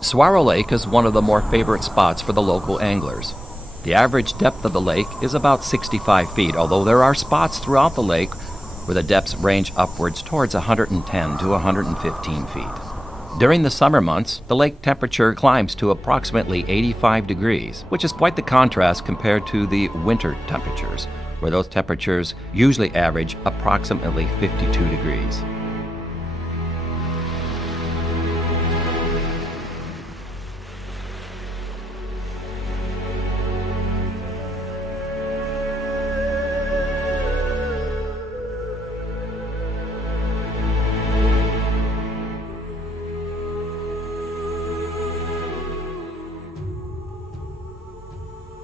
Surago Lake is one of the more favorite spots for the local anglers. The average depth of the lake is about 65 feet, although there are spots throughout the lake where the depths range upwards towards 110 to 115 feet. During the summer months, the lake temperature climbs to approximately 85 degrees, which is quite the contrast compared to the winter temperatures, where those temperatures usually average approximately 52 degrees.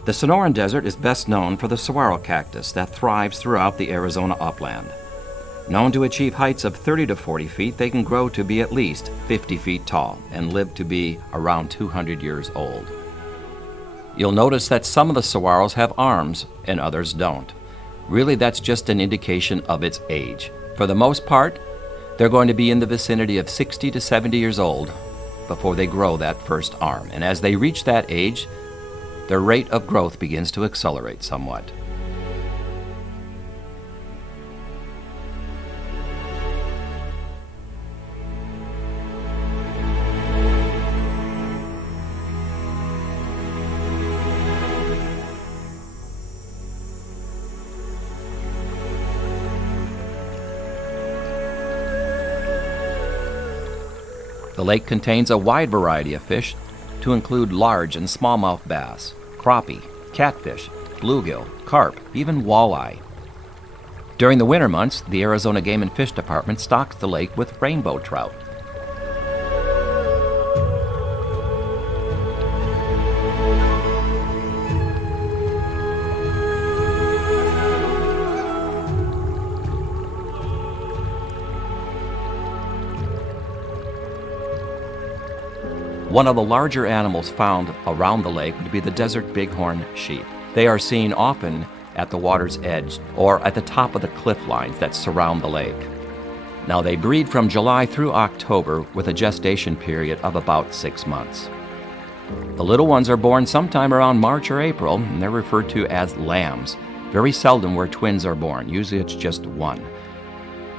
The Sonoran Desert is best known for the saguaro cactus that thrives throughout the Arizona upland. Known to achieve heights of 30 to 40 feet, they can grow to be at least 50 feet tall and live to be around 200 years old. You'll notice that some of the saguaros have arms and others don't. Really, that's just an indication of its age. For the most part, they're going to be in the vicinity of 60 to 70 years old before they grow that first arm. And as they reach that age, their rate of growth begins to accelerate somewhat. The lake contains a wide variety of fish, to include large and smallmouth bass, crappie, catfish, bluegill, carp, even walleye. During the winter months, the Arizona Game and Fish Department stocks the lake with rainbow trout. One of the larger animals found around the lake would be the desert bighorn sheep. They are seen often at the water's edge or at the top of the cliff lines that surround the lake. Now, they breed from July through October with a gestation period of about 6 months. The little ones are born sometime around March or April, and they're referred to as lambs. Very seldom where twins are born. Usually it's just one.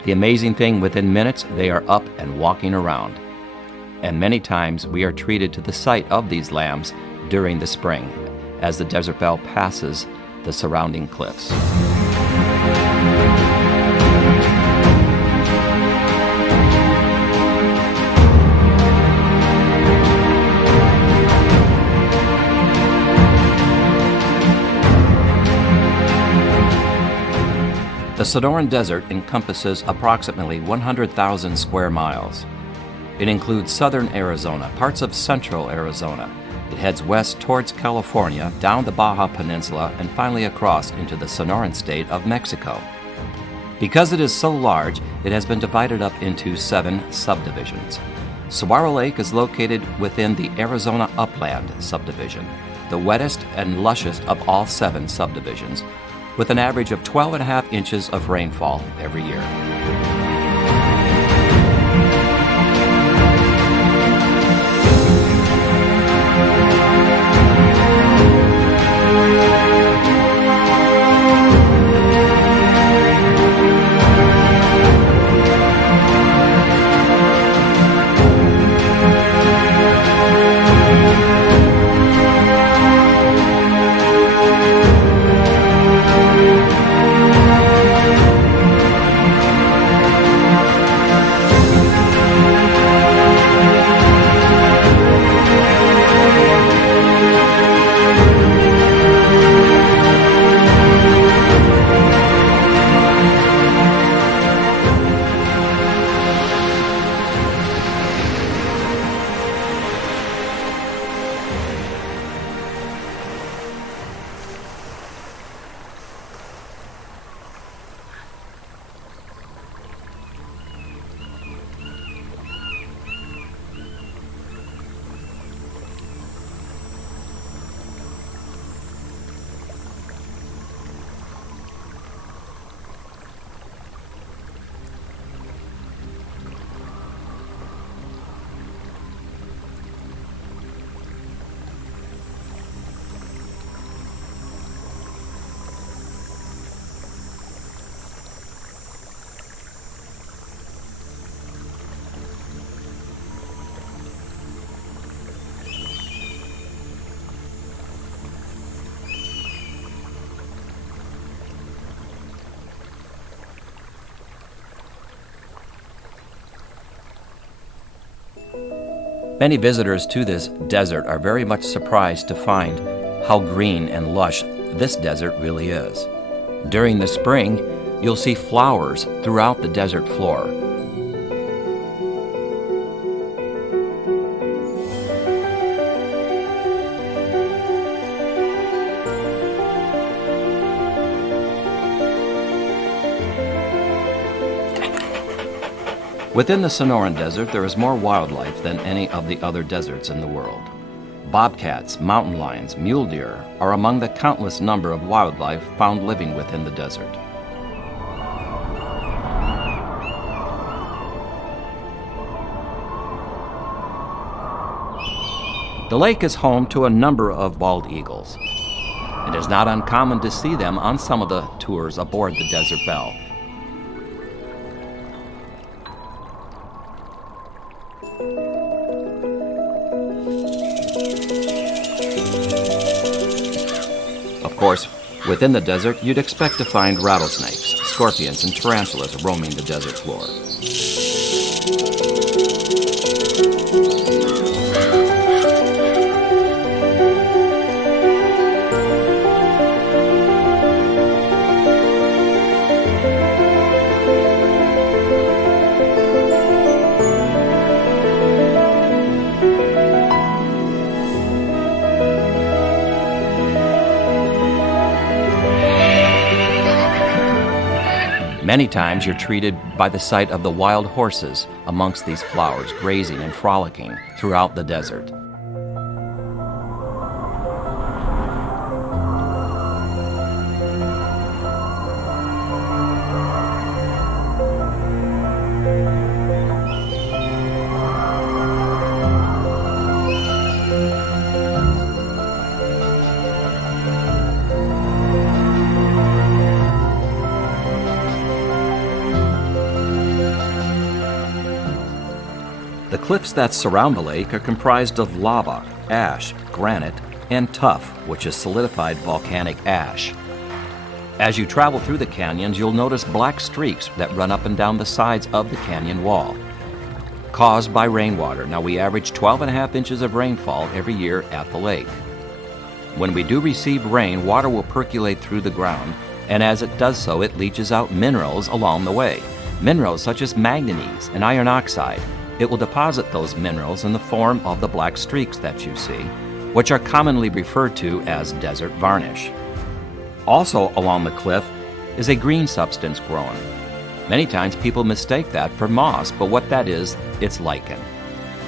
The amazing thing, within minutes, they are up and walking around. And many times we are treated to the sight of these lambs during the spring as the desert belle passes the surrounding cliffs. The Sonoran Desert encompasses approximately 100,000 square miles. It includes southern Arizona, parts of central Arizona. It heads west towards California, down the Baja Peninsula, and finally across into the Sonoran state of Mexico. Because it is so large, it has been divided up into 7 subdivisions. Surago Lake is located within the Arizona Upland subdivision, the wettest and lushest of all 7 subdivisions, with an average of 12.5 inches of rainfall every year. Many visitors to this desert are very much surprised to find how green and lush this desert really is. During the spring, you'll see flowers throughout the desert floor. Within the Sonoran Desert, there is more wildlife than any of the other deserts in the world. Bobcats, mountain lions, mule deer are among the countless number of wildlife found living within the desert. The lake is home to a number of bald eagles. It is not uncommon to see them on some of the tours aboard the Desert Belle. Of course, within the desert, you'd expect to find rattlesnakes, scorpions, and tarantulas roaming the desert floor. Many times you're treated by the sight of the wild horses amongst these flowers, grazing and frolicking throughout the desert. The cliffs that surround the lake are comprised of lava, ash, granite, and tuff, which is solidified volcanic ash. As you travel through the canyons, you'll notice black streaks that run up and down the sides of the canyon wall, caused by rainwater. Now, we average 12.5 inches of rainfall every year at the lake. When we do receive rain, water will percolate through the ground, and as it does so, it leaches out minerals along the way. Minerals such as manganese and iron oxide. It will deposit those minerals in the form of the black streaks that you see, which are commonly referred to as desert varnish. Also along the cliff is a green substance growing. Many times people mistake that for moss, but what that is, it's lichen.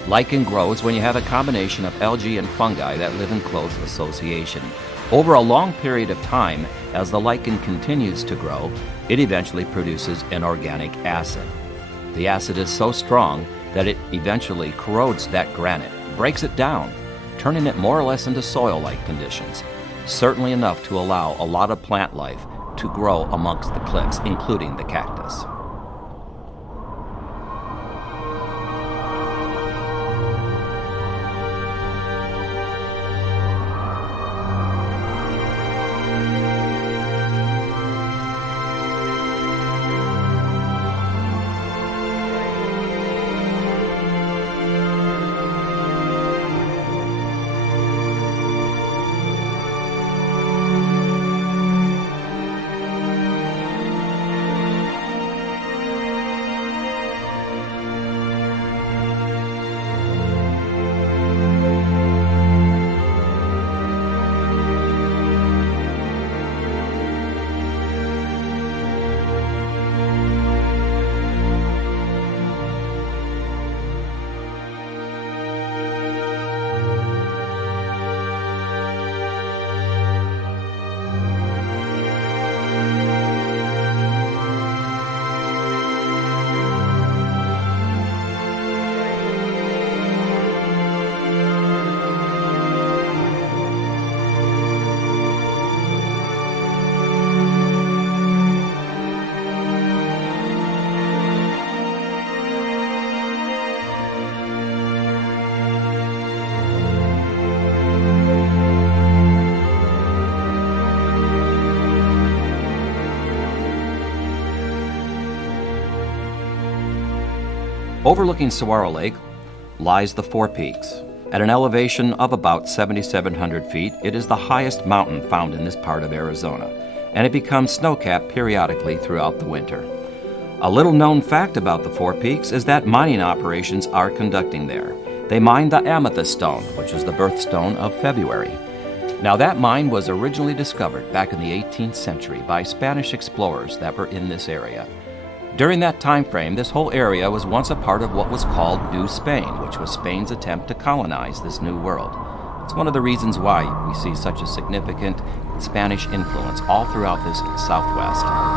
Lichen grows when you have a combination of algae and fungi that live in close association. Over a long period of time, as the lichen continues to grow, it eventually produces an organic acid. The acid is so strong that it eventually corrodes that granite, breaks it down, turning it more or less into soil-like conditions, certainly enough to allow a lot of plant life to grow amongst the cliffs, including the cactus. Overlooking Surago Lake lies the Four Peaks. At an elevation of about 7,700 feet, it is the highest mountain found in this part of Arizona, and it becomes snow-capped periodically throughout the winter. A little known fact about the Four Peaks is that mining operations are conducting there. They mined the amethyst stone, which is the birthstone of February. Now, that mine was originally discovered back in the 18th century by Spanish explorers that were in this area. During that time frame, this whole area was once a part of what was called New Spain, which was Spain's attempt to colonize this new world. It's one of the reasons why we see such a significant Spanish influence all throughout this Southwest.